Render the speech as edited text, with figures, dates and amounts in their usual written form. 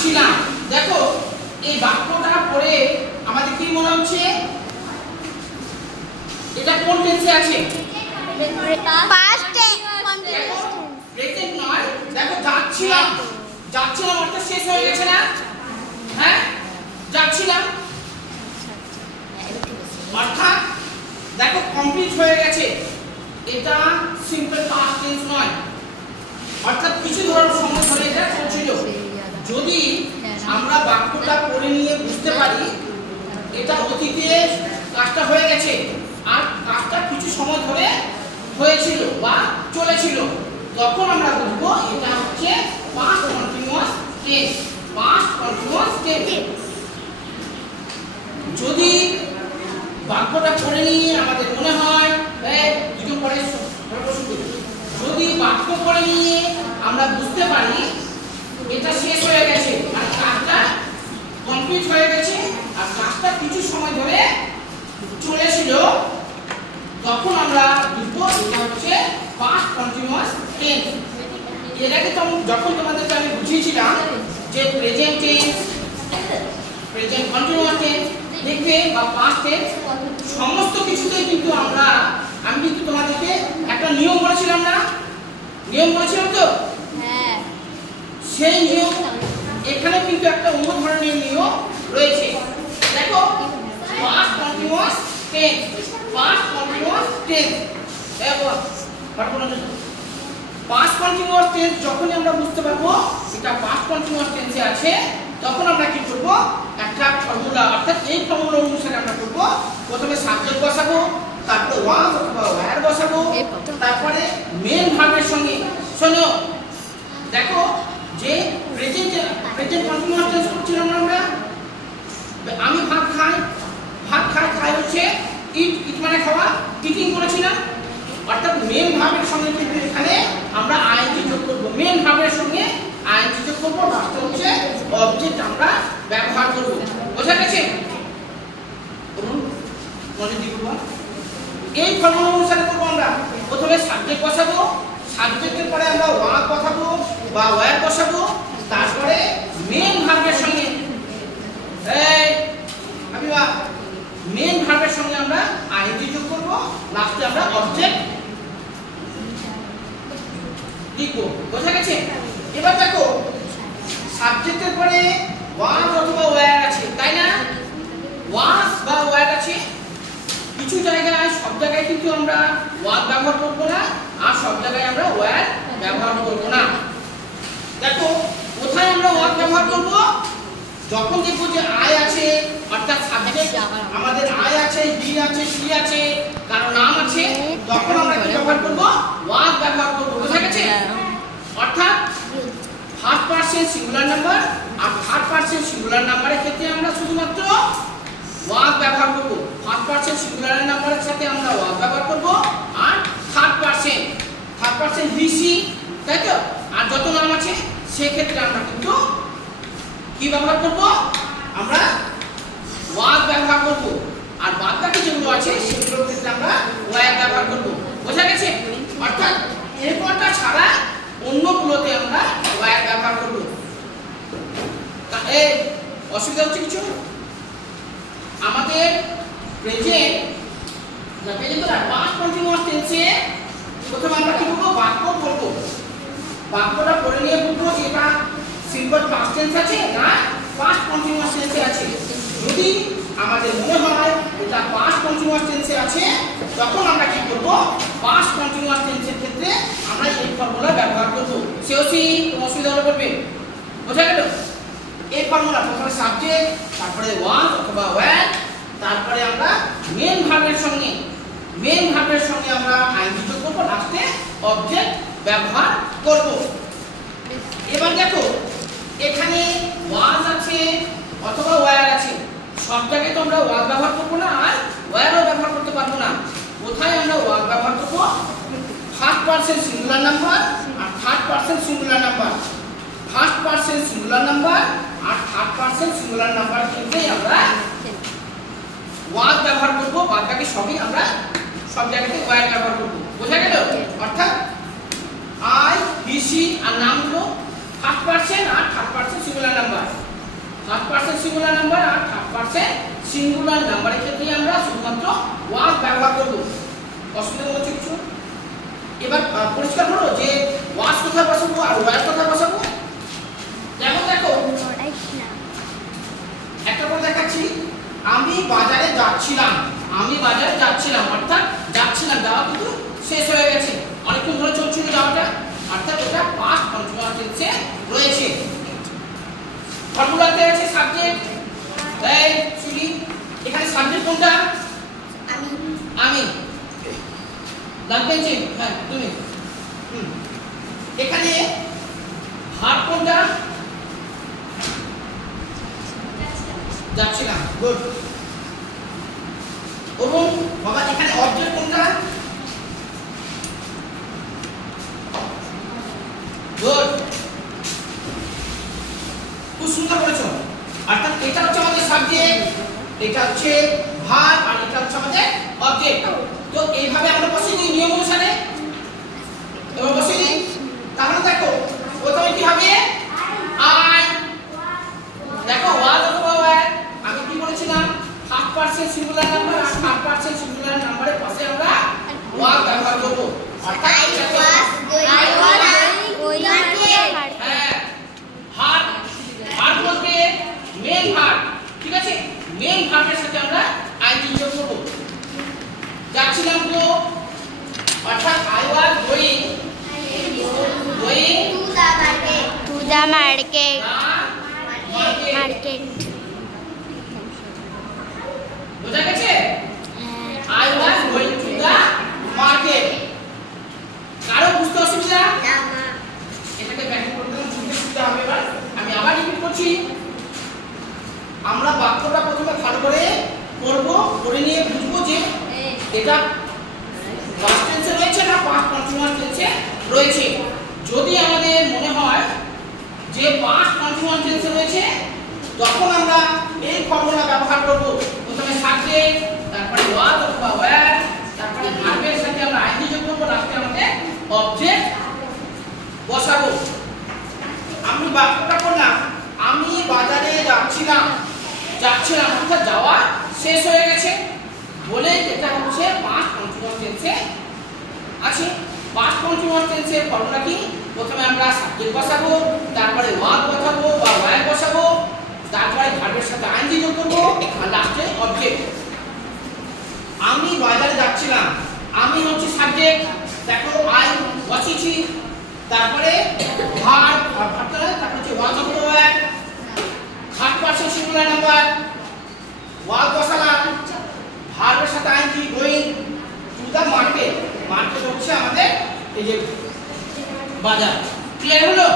যাচ্ছিলাম। দেখো এই বাক্যটা পড়ে আমাদের কি মনে হচ্ছে? এটা কোন টেন্সে আছে? Past tense. প্রেজেন্ট নয়। দেখো যাচ্ছিলাম, যাচ্ছিলাম অর্থাৎ শেষ হয়ে গেছে না? হ্যাঁ, যাচ্ছিলাম অর্থাৎ দেখো কমপ্লিট হয়ে গেছে। এটা সিম্পল পাস্ট টেন্স নয়, অর্থাৎ কিছু সময় ধরে এটা চলছিল। যদি আমরা বাক্যটা পড়ে নিয়ে বুঝতে পারি এটা অতীতে কাজটা হয়ে গেছে আর কাজটা কিছু সময় ধরে হয়েছিল বা চলেছিল, তখন আমরা বুঝবো এটা হচ্ছে past continuous tense. Past continuous tense. যদি বাক্যটা পড়ে নিয়ে আমাদের মনে হয় দুটো পরে প্রশ্ন করি, যদি বাক্য পড়ে নিয়ে আমরা বুঝতে পারি এটা শেষ হয়ে গেছে আর কাজটা কমপ্লিট হয়ে গেছে আর কাজটা কিছু সময় ধরে চলেছিল, তখন আমরা বুঝবো এটা হচ্ছে পাস্ট কন্টিনিউয়াস টেন্স। এর আগে তো যখন তোমাদেরকে আমি বুঝিয়েছিলাম যে present tense, present continuous tense দেখবে বা পাস্ট টেন্স সমস্ত কিছুতেই কিন্তু আমি কিন্তু তোমাদেরকে একটা নিয়ম বলেছিলাম না? নিয়ম বলেছিলাম তো? হ্যাঁ, সেই নিয়ম এখানে কিন্তু একটা অন্য ধরনের নিয়ম রয়েছে। দেখো past continuous tense, past continuous tense. দেখো পাস্ট কন্টিনিউয়াস টেন্স যখনই আমরা বুঝতে পারবো এটা পাস্ট কন্টিনিউয়াস টেন্সে আছে, তখন আমরা কি করব? একটা ফর্মুলা, অর্থাৎ এই ফর্মুলা অনুসারে আমরা করব। প্রথমে সাবজেক্ট বসাবো, তারপরে ওয়াজ অথবা ওয়্যার বসাবো, তারপরে মেন ভার্বের সঙ্গে। শোনো, দেখো যে প্রেজেন্ট কন্টিনিউয়াস টেন্স করছিলাম আমরা। আমি ভাত খাই, ভাত খাই হচ্ছে ইট মানে খাওয়া, ইটিং করেছি না? অর্থাৎ মেন ভার্বের সঙ্গে কিন্তু এখানে আমরা আইএনজি যোগ করব। মেন ভার্বের সঙ্গে আইএনজি যোগ করব, লাস্টে হচ্ছে অবজেক্ট আমরা ব্যবহার করব। বোঝা গেছে? বলুন মনে দিয়ে বলুন। এই ফর্মুলা অনুসারে করব আমরা। প্রথমে সাবজেক্ট বসাবো, সাবজেক্টের পরে আমরা ওয়ার্ব বসাবো বা ওয়্যার বসাবো, তারপরে মেন ভার্বের সঙ্গে মেন ভার্বের সঙ্গে আমরা আইএনজি যোগ করব, লাস্টে আমরা অবজেক্ট লিখব। বোঝা গেছে? এবার দেখো সাবজেক্টের পরে ওয়াজ অথবা ওয়্যার আছে, তাই না? ওয়াজ বা ওয়্যার আছে। কিছু জায়গায়, সব জায়গায় কিন্তু আমরা ওয়াজ ব্যবহার করব না আর সব জায়গায় আমরা ওয়্যার ব্যবহার করব না। দেখো কোথায় আমরা ওয়াজ ব্যবহার করব? যখন দেখবো যে আই আছে, অর্থাৎ সাবজেক্ট আমাদের আই আছে, বি আছে, সি আছে, কারো নাম আছে, তখন আমরা কি ব্যবহার করব? ওয়াজ ব্যবহার করব। বোঝা গেছে? অর্থাৎ ফার্স্ট পারসন সিঙ্গুলার নাম্বার আর থার্ড পারসন সিঙ্গুলার নাম্বারের ক্ষেত্রে আমরা শুধুমাত্র ওয়াজ ব্যবহার করব। ফার্স্ট পারসন সিঙ্গুলার নাম্বারের সাথে আমরা ওয়াজ ব্যবহার করব আর থার্ড পারসন হি সি, তাই তো? আর যত নাম আছে সেই ক্ষেত্রে আমরা কিন্তু কি ব্যবহার করব? আমরা ওয়াজ ব্যবহার করব। আর বাদবাকি যেগুলো আছে সেগুলোর ক্ষেত্রে আমরা ওয়্যার ব্যবহার করব। বোঝা গেছে? অর্থাৎ এরপরটা ছাড়া অন্যগুলোতে আমরা ওয়্যার ব্যবহার করব। এই অসুবিধা হচ্ছে কিছু? আমাদের প্রেজেন্ট পাস্ট কন্টিনিউয়াস টেন্সে প্রথমে আমরা কি করব? বাক্য পড়ব। বাক্যটা পড়ে নিয়ে বুঝবো যে এটা সিম্পল পাস্ট টেন্স আছে না পাস্ট কন্টিনিউয়াস টেন্সে আছে। যদি আমাদের মনে হয় এটা পাস্ট কন্টিনিউয়াস টেন্সে আছে, তখন আমরা কি করব? পাস্ট কন্টিনিউয়াস টেন্সের ক্ষেত্রে আমরা এই ফর্মুলা ব্যবহার করব। সেওসি কোনো অসুবিধা হলে পড়বে। বোঝা গেল? এই ফর্মুলা প্রথমে সাবজেক্ট, তারপরে ওয়াজ অথবা ওয়্যার, তারপরে আমরা মেন ভার্বের সঙ্গে আমরা আইএনজি যোগ করব, লাস্টে অবজেক্ট ব্যবহার করব। এবার দেখো এখানে ওয়াজ আছে অথবা ওয়্যার আছে, সব জায়গায় তো আমরা ওয়াজ ব্যবহার করব না আর ওয়্যারও ব্যবহার করতে পারবো না। কোথায় আমরা ওয়াজ ব্যবহার করব? ফার্স্ট পারসন সিঙ্গুলার নাম্বার আর third person singular number. First person singular number আর থার্ড পারসন সিঙ্গুলার নাম্বার ক্ষেত্রেই আমরা ওয়াজ ব্যবহার করব। বাদবাকি সবই আমরা সব জায়গাতে ওয়্যার ব্যবহার করব। বোঝা গেল? অর্থাৎ আই, হি, সি আর নামগুলো ফার্স্ট পারসন আর third person singular number. First person singular number আর থার্ড পারসন সিঙ্গুলার নাম্বারের ক্ষেত্রে আমরা শুধুমাত্র ওয়াজ ব্যবহার করব। অসুবিধা হচ্ছে কিছু? এবার পরিষ্কার হলো যে ওয়াজ কোথায় বসাবো আর ওয়াজ কোথায় বসাবো। যেমন দেখো একটা করে দেখাচ্ছি, আমি বাজারে যাচ্ছিলাম। আমি বাজারে যাচ্ছিলাম অর্থাৎ যাচ্ছিলাম, যাওয়া কিন্তু শেষ হয়ে গেছে, অনেকক্ষণ ধরে চলছিল যাওয়াটা, অর্থাৎ ওটা পাস্ট কন্টিনিউয়াস টেন্সে রয়েছে। ফর্মুলাতে আছে সাবজেক্ট। এই শুনি, এখানে সাবজেক্ট কোনটা? আমি। লাগবেনজি? হ্যাঁ তুমি। এখানে ভার্ব কোনটা? যাচ্ছিলাম। গুড। এবং বাবা এখানে অবজেক্ট কোনটা? গুড। খুব সুন্দর বলেছো। অর্থাৎ এটা হচ্ছে আমাদের সাবজেক্ট, এটা হচ্ছে ভার্ব আর এটা হচ্ছে আমাদের অবজেক্ট। তো এইভাবে আমরা বসিয়ে দিই নিয়ম অনুসারে। এবার বসিয়ে দিই। তাহলে দেখো প্রথমে কি হবে? আই। দেখো ওয়াজ অথবা ওয়্যার, আমি কি বলেছিলাম? হাফ পারসন সিঙ্গুলার নাম্বার আর হাফ পারসন সিঙ্গুলার নাম্বারের পাশে আমরা ওয়াজ ব্যবহার করব। অর্থাৎ I was going হ্যাঁ, ভার্ব। ভার্ব বলতে মেইন ভার্ব, ঠিক আছে? মেইন ভার্বের সাথে আমরা আইএনজি যোগ করব। যাচ্ছিলাম গো, অর্থাৎ I was going to the market. বোঝা গেছে? I was going to the market. কারো বুঝতে অসুবিধা? এটাকে ব্যাখ্যা করতে শুনতে শুনতে হবে। এবার আমি আবার রিপিট করছি। আমরা বাক্যটা প্রথমে ভালো করে পড়ব, পড়ে নিয়ে বুঝবো যে এটা পাস্ট টেন্সে রয়েছে না পাস্ট কন্টিনিউয়াস টেন্সে রয়েছে। যদি আমাদের মনে হয় যে পাস্ট কন্টিনিউয়াস টেন্সে রয়েছে, তখন আমরা এই ফর্মুলা ব্যবহার করব। প্রথমে সাবজেক্ট, তারপরে ওয়াজ অথবা ওয়্যার, তারপরে ভার্বের সাথে আমরা আইএনজি যোগ করব, লাস্টে আমাদের অবজেক্ট বসাবো। আমি বাক্যটা করলাম, আমি বাজারে যাচ্ছিলাম। যাচ্ছিলাম অর্থাৎ যাওয়া শেষ হয়ে গেছে বলে এটা হচ্ছে পাস্ট কন্টিনিউয়াস টেন্সে আছে। পাস্ট কন্টিনিউয়াস টেন্সের ফর্মুলা কি? প্রথমে আমরা সাবজেক্ট বসাবো, তারপরে ওয়াজ বসাবো বা ওয়্যার বসাবো, তারপরে ভার্বের সাথে আইএনজি যোগ করব আর লাস্টে অবজেক্ট। আমি বাজারে যাচ্ছিলাম, আমি হচ্ছে সাবজেক্ট। দেখো আই বসিয়েছি, তারপরে ভার্ব, তারপরে হচ্ছে ওয়াজ অথবা were, third person singular number, was বসালাম, ভার্বের সাথে ING going to the market. Market হচ্ছে আমাদের এই যে বাজার। ক্লিয়ার হলো?